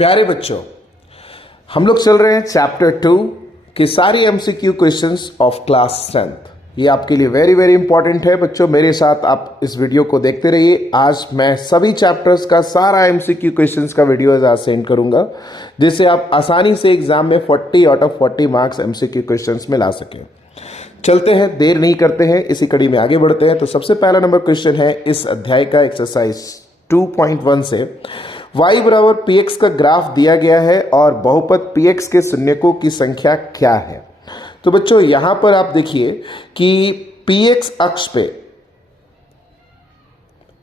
प्यारे बच्चों, हम लोग चल रहे हैं चैप्टर 2 की सारी MCQ questions of class 10th। ये आपके लिए वेरी वेरी इंपॉर्टेंट है बच्चों। मेरे साथ आप इस वीडियो को देखते रहिए। आज मैं सभी चैप्टर्स का सारा एमसीक्यू क्वेश्चंस का वीडियो आज सेंड करूंगा, जिससे आप आसानी से एग्जाम में 40 out of 40 marks MCQ questions में ला सकें। चलते हैं, देर नहीं करते हैं, इसी कड़ी में आगे बढ़ते हैं। तो सबसे पहला नंबर क्वेश्चन है इस अध्याय का एक्सरसाइज 2.1 से। y बराबर px का ग्राफ दिया गया है और बहुपद px के शून्यकों की संख्या क्या है। तो बच्चों यहां पर आप देखिए कि px अक्ष पे,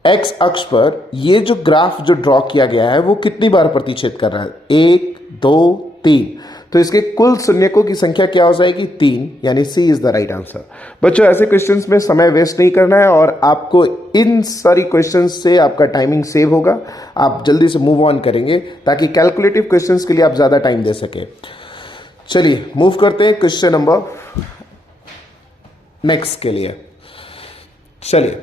x अक्ष पर ये जो ग्राफ जो ड्रॉ किया गया है वो कितनी बार प्रतिच्छेद कर रहा है? 1, 2, 3। तो इसके कुल शून्यकों की संख्या क्या हो जाएगी? 3, यानी सी इज द राइट आंसर। बच्चों ऐसे क्वेश्चंस में समय वेस्ट नहीं करना है और आपको इन सारी क्वेश्चंस से आपका टाइमिंग सेव होगा। आप जल्दी से मूव ऑन करेंगे ताकि कैलकुलेटिव क्वेश्चंस के लिए आप ज्यादा टाइम दे सके। चलिए मूव करते हैं क्वेश्चन नंबर नेक्स्ट के लिए। चलिए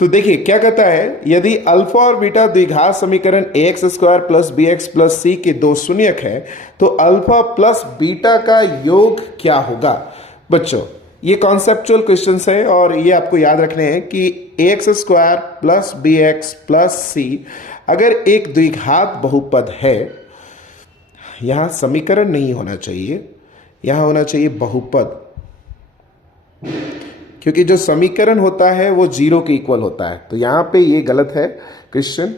तो देखिए क्या कहता है, यदि अल्फा और बीटा द्विघात समीकरण ax square plus b x plus c के दो शून्यक है तो अल्फा प्लस बीटा का योग क्या होगा। बच्चों ये कॉन्सेप्चुअल क्वेश्चंस है और ये आपको याद रखने हैं कि ax square plus b x plus c अगर एक द्विघात बहुपद है, यहां समीकरण नहीं होना चाहिए, यहां होना चाहिए बहुपद, क्योंकि जो समीकरण होता है वो 0 के इक्वल होता है। तो यहां पे ये गलत है क्वेश्चन।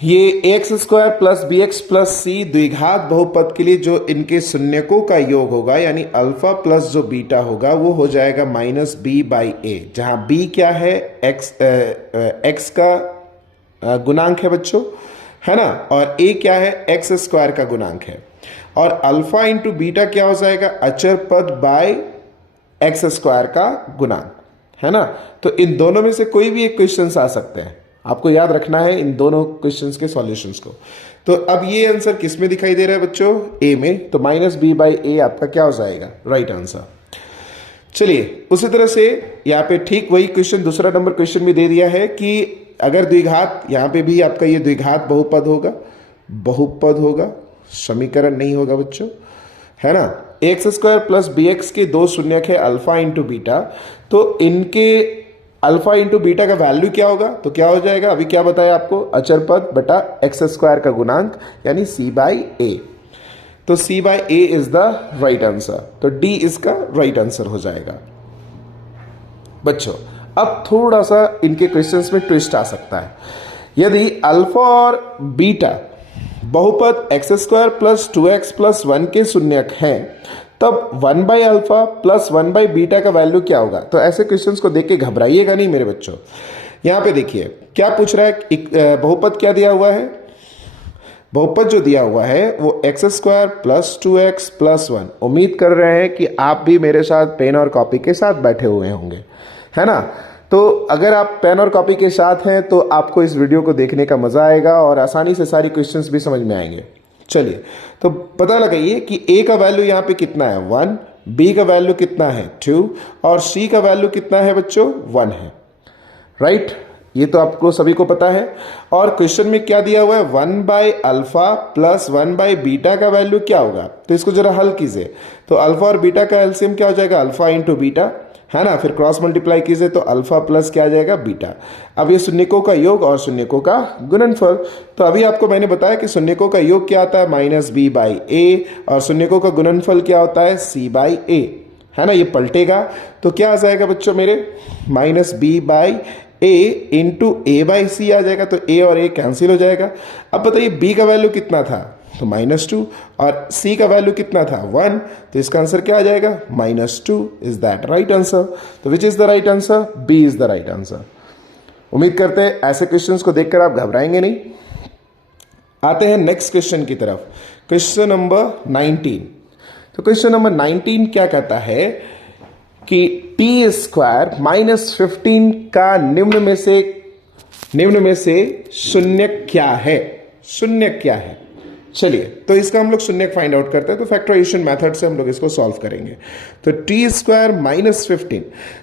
ये x square plus b x plus c द्विघात बहुपद के लिए जो इनके शून्यकों का योग होगा, यानी अल्फा प्लस जो बीटा होगा वो हो जाएगा माइनस बी बाई ए, जहां बी क्या है? एक्स का गुणांक है बच्चों, है ना, और ए क्या है? एक्स स्क्वायर का गुणांक है। और अल्फा इंटू बीटा क्या हो जाएगा? अचर पद बाय एक्स स्क्वायर का गुणांक, है ना। तो इन दोनों में से कोई भी एक क्वेश्चन आ सकते हैं, आपको याद रखना है इन दोनों क्वेश्चंस के सॉल्यूशंस को। तो अब ये आंसर किस में दिखाई दे रहा है बच्चों? ए में। तो माइनस बी बाई ए आपका क्या हो जाएगा? Right answer. चलिए उसी तरह से यहाँ पे ठीक वही क्वेश्चन दूसरा नंबर क्वेश्चन में दे दिया है कि अगर द्विघात, यहाँ पे भी आपका ये द्विघात बहुपद होगा, बहुपद होगा, समीकरण नहीं होगा बच्चों, है ना। X square plus b x के दो शून्यक है अल्फा इंटू बीटा, तो इनके अल्फा इंटू बीटा का वैल्यू क्या होगा? तो क्या हो जाएगा? अभी क्या बताया आपको? अचर पद बटा एक्स स्क्वायर का गुणांक, यानी सी बाई ए। तो c by a is the right answer. तो डी इसका राइट आंसर हो जाएगा। बच्चों अब थोड़ा सा इनके क्वेश्चंस में ट्विस्ट आ सकता है। यदि अल्फा और बीटा बहुपद x square plus 2x plus 1 के शून्यक हैं, तब 1 by alpha plus 1 by beta का वैल्यू क्या होगा? तो ऐसे क्वेश्चंस को देख के घबराइएगा नहीं मेरे बच्चों। यहां पे देखिए क्या पूछ रहा है, बहुपद क्या दिया हुआ है? बहुपद जो दिया हुआ है वो x square plus 2x plus 1। उम्मीद कर रहे हैं कि आप भी मेरे साथ पेन और कॉपी के साथ बैठे हुए होंगे, है ना। तो अगर आप पेन और कॉपी के साथ हैं तो आपको इस वीडियो को देखने का मजा आएगा और आसानी से सारी क्वेश्चंस भी समझ में आएंगे। चलिए तो पता लगाइए कि ए का वैल्यू यहाँ पे कितना है? 1, बी का वैल्यू कितना है? 2, और सी का वैल्यू कितना है बच्चों? 1 है, राइट। ये तो आपको सभी को पता है। और क्वेश्चन में क्या दिया हुआ है? 1 by alpha plus 1 by beta का वैल्यू क्या होगा? तो इसको जरा हल कीजिए। तो अल्फा और बीटा का एलसीएम क्या हो जाएगा? अल्फा इंटू बीटा, है ना। फिर क्रॉस मल्टीप्लाई कीजिए तो अल्फा प्लस क्या आ जाएगा? बीटा। अब ये शून्यकों का योग और शून्यकों का गुणनफल। तो अभी आपको मैंने बताया कि शून्यकों का योग क्या आता है? माइनस बी बाई ए, और शून्यकों का गुणनफल क्या होता है? सी बाई ए, है ना। ये पलटेगा तो क्या आ जाएगा बच्चों मेरे? Minus b by a into a by c आ जाएगा। तो ए और ए कैंसिल हो जाएगा। अब बताइए बी का वैल्यू कितना था? तो -2, और सी का वैल्यू कितना था? 1। तो इसका आंसर क्या आ जाएगा? -2 इज दैट राइट आंसर। तो which is the right answer? B is the right answer. उम्मीद करते हैं ऐसे क्वेश्चंस को देखकर आप घबराएंगे नहीं। आते हैं नेक्स्ट क्वेश्चन की तरफ, क्वेश्चन नंबर 19। तो क्वेश्चन नंबर 19 क्या कहता है कि टी स्क्वायर माइनस 15 का निम्न में से शून्य क्या है? शून्य क्या है? चलिए तो इसका हम लोग शून्य फाइंड आउट करते हैं। तो फैक्टराइजेशन मेथड से हम लोग इसको सॉल्व करेंगे। तो टी स्क्वायर माइनस 15,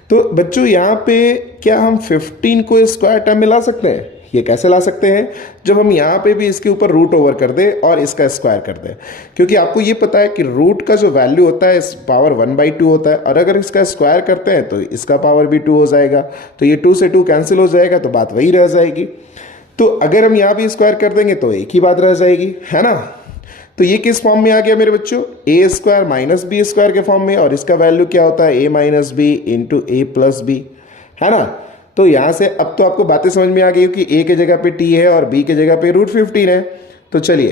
तो बच्चों यहाँ पे क्या हम 15 को स्क्वायर टर्म में ला सकते हैं? ये कैसे ला सकते हैं? जब हम यहाँ पे भी इसके ऊपर रूट ओवर कर दें और इसका स्क्वायर कर दें, क्योंकि आपको ये पता है कि रूट का जो वैल्यू होता है इस पावर 1/2 होता है, और अगर इसका स्क्वायर करते हैं तो इसका पावर भी 2 हो जाएगा, तो ये 2 से 2 कैंसिल हो जाएगा, तो बात वही रह जाएगी। तो अगर हम यहाँ भी स्क्वायर कर देंगे तो एक ही बात रह जाएगी, है ना। तो ये किस फॉर्म में आ गया मेरे बच्चों? ए स्क्वायर माइनस बी स्क्वायर के फॉर्म में, और इसका वैल्यू क्या होता है? ए माइनस बी इंटू ए प्लस बी, है ना। तो यहां से अब तो आपको बातें समझ में आ गई कि ए के जगह पे टी है और बी के जगह पे √15 है। तो चलिए,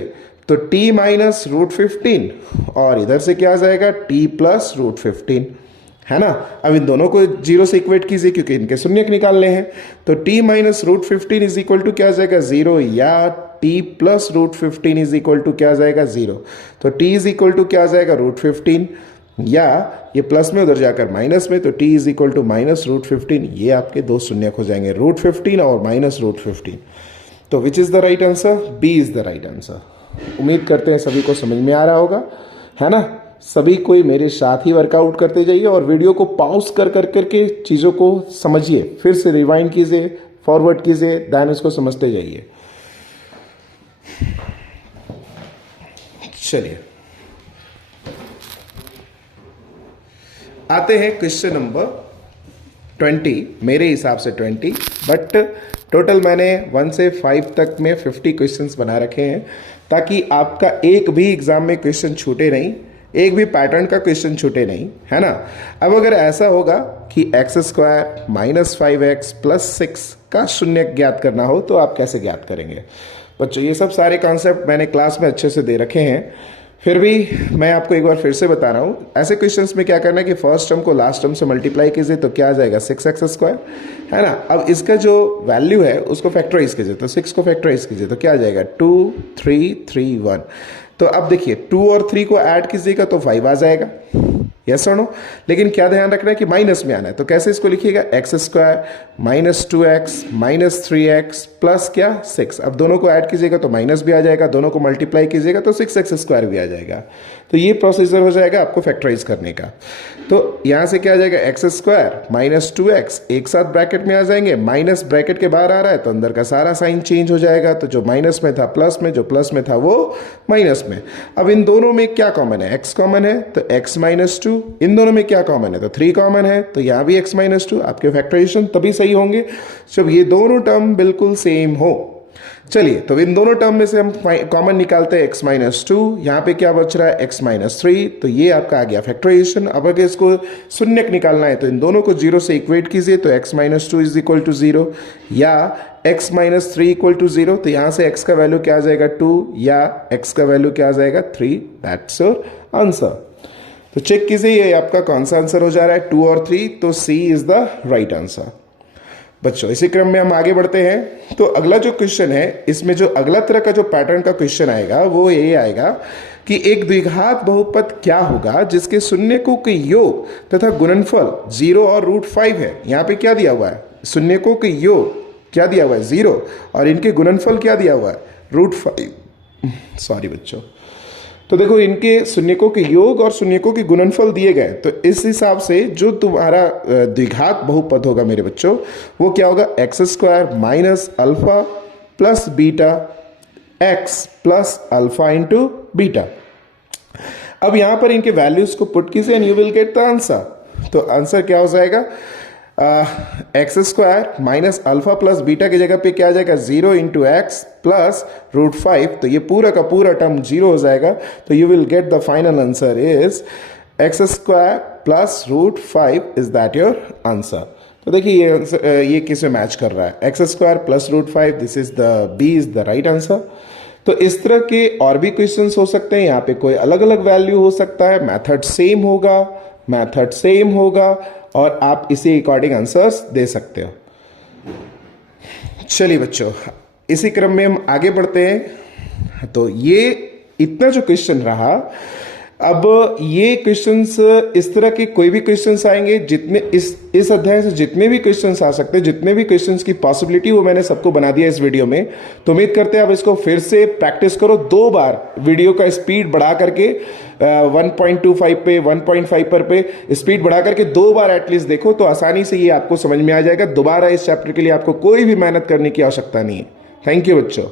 तो टी माइनस √15 और इधर से क्या आ जाएगा? टी प्लस √15, है ना। अब इन दोनों को 0 से इक्वेट कीजिए क्योंकि इनके शून्यक निकालने हैं। तो t minus √15 is equal to क्या आ जाएगा? 0, या t plus √15 is equal to क्या आ जाएगा? 0। तो t इज इक्वल टू क्या आ जाएगा? √15, या ये प्लस में उधर जाकर माइनस में, तो t is equal to minus √15। ये आपके दो शून्यक हो जाएंगे, √15 और माइनस √15। तो which is the right answer? B is the right answer. उम्मीद करते हैं सभी को समझ में आ रहा होगा, है ना। सभी कोई मेरे साथ ही वर्कआउट करते जाइए और वीडियो को पॉज कर करके चीज़ों को समझिए, फिर से रिवाइंड कीजिए, फॉरवर्ड कीजिए, देन इसको समझते जाइए। चलिए आते हैं क्वेश्चन नंबर 20, मेरे हिसाब से 20, बट टोटल मैंने 1 से 5 तक में 50 क्वेश्चंस बना रखे हैं, ताकि आपका एक भी एग्जाम में क्वेश्चन छूटे नहीं, एक भी पैटर्न का क्वेश्चन छूटे नहीं, है ना। अब अगर ऐसा होगा कि x² माइनस 5x प्लस 6 का शून्यक ज्ञात करना हो, तो आप कैसे ज्ञात करेंगे? बच्चों ये सब सारे कॉन्सेप्ट मैंने क्लास में अच्छे से दे रखे हैं, फिर भी मैं आपको एक बार फिर से बता रहा हूँ। ऐसे क्वेश्चंस में क्या करना है कि फर्स्ट टर्म को लास्ट टर्म से मल्टीप्लाई कीजिए, तो क्या आ जाएगा? 6x², है ना। अब इसका जो वैल्यू है उसको फैक्टराइज कीजिए, तो 6 को फैक्टराइज कीजिए, तो क्या आ जाएगा? 2 3 3 1। तो अब देखिए 2 और 3 को ऐड कीजिएगा तो 5 आ जाएगा, यस और नो। लेकिन क्या ध्यान रखना है कि माइनस में आना है, तो कैसे इसको लिखिएगा? x² minus 2x minus 3x plus क्या? 6। अब दोनों को ऐड कीजिएगा तो माइनस भी आ जाएगा, दोनों को मल्टीप्लाई कीजिएगा तो 6x² भी आ जाएगा। तो ये प्रोसीजर हो जाएगा आपको फैक्टराइज करने का। तो यहां से क्या आ जाएगा? x² माइनस 2x एक साथ ब्रैकेट में आ जाएंगे, माइनस ब्रैकेट के बाहर आ रहा है तो अंदर का सारा साइन चेंज हो जाएगा, तो जो माइनस में था प्लस में, जो प्लस में था वो माइनस में। अब इन दोनों में क्या कॉमन है? x कॉमन है, तो x माइनस 2। इन दोनों में क्या कॉमन है? तो 3 कॉमन है, तो यहाँ भी x माइनस 2। आपके फैक्टराइजेशन तभी सही होंगे जब ये दोनों टर्म बिल्कुल सेम हो। चलिए, तो इन दोनों टर्म में से हम कॉमन निकालते हैं x माइनस 2, यहाँ पे क्या बच रहा है? x माइनस 3, तो ये आपका आ गया फैक्टराइजेशन। अब अगर इसको शून्यक निकालना है तो इन दोनों को 0 से इक्वेट कीजिए, तो x minus 2 is equal to 0, या x माइनस 3 इक्वल टू 0। तो यहाँ से x का वैल्यू क्या आ जाएगा? 2, या x का वैल्यू क्या आ जाएगा? 3। That's your answer. तो चेक कीजिए ये आपका कौन सा आंसर हो जा रहा है, 2 और 3, तो C is the right answer. बच्चों इसी क्रम में हम आगे बढ़ते हैं। तो अगला जो क्वेश्चन है, इसमें जो अगला तरह का जो पैटर्न का क्वेश्चन आएगा वो ये आएगा कि एक द्विघात बहुपद क्या होगा जिसके शून्यकों के योग तथा गुणनफल 0 और √5 है। यहाँ पे क्या दिया हुआ है? शून्यकों के योग क्या दिया हुआ है? 0, और इनके गुणनफल क्या दिया हुआ है? √5। सॉरी बच्चों, तो देखो इनके शून्यकों के योग और शून्यकों के गुणनफल दिए गए, तो इस हिसाब से जो तुम्हारा द्विघात बहुपद होगा मेरे बच्चों, वो क्या होगा? x² minus alpha plus beta x plus alpha into beta. अब यहां पर इनके वैल्यूज को पुट कीजिए and you will get the answer. तो आंसर क्या हो जाएगा? x² minus alpha plus beta की जगह पे क्या आ जाएगा? 0 इंटू एक्स प्लस √5। तो ये पूरा का पूरा टर्म 0 हो जाएगा, तो you will get the final answer is x² plus √5 is that your answer. तो देखिए ये किससे मैच कर रहा है? x² plus √5, this is the B is the right answer. तो इस तरह के और भी क्वेश्चंस हो सकते हैं, यहाँ पे कोई अलग अलग वैल्यू हो सकता है, मेथड सेम होगा और आप इसी अकॉर्डिंग आंसर्स दे सकते हो। चलिए बच्चों इसी क्रम में हम आगे बढ़ते हैं। तो ये इतना जो क्वेश्चन रहा, अब ये क्वेश्चंस, इस तरह के कोई भी क्वेश्चंस आएंगे, जितने इस अध्याय से जितने भी क्वेश्चंस आ सकते हैं, जितने भी क्वेश्चंस की पॉसिबिलिटी, वो मैंने सबको बना दिया इस वीडियो में। तो उम्मीद करते हैं आप इसको फिर से प्रैक्टिस करो, 2 बार वीडियो का स्पीड बढ़ा करके 1.25 पे 1.5 पे स्पीड बढ़ा करके 2 बार एटलीस्ट देखो, तो आसानी से ये आपको समझ में आ जाएगा। दोबारा इस चैप्टर के लिए आपको कोई भी मेहनत करने की आवश्यकता नहीं है। थैंक यू बच्चों।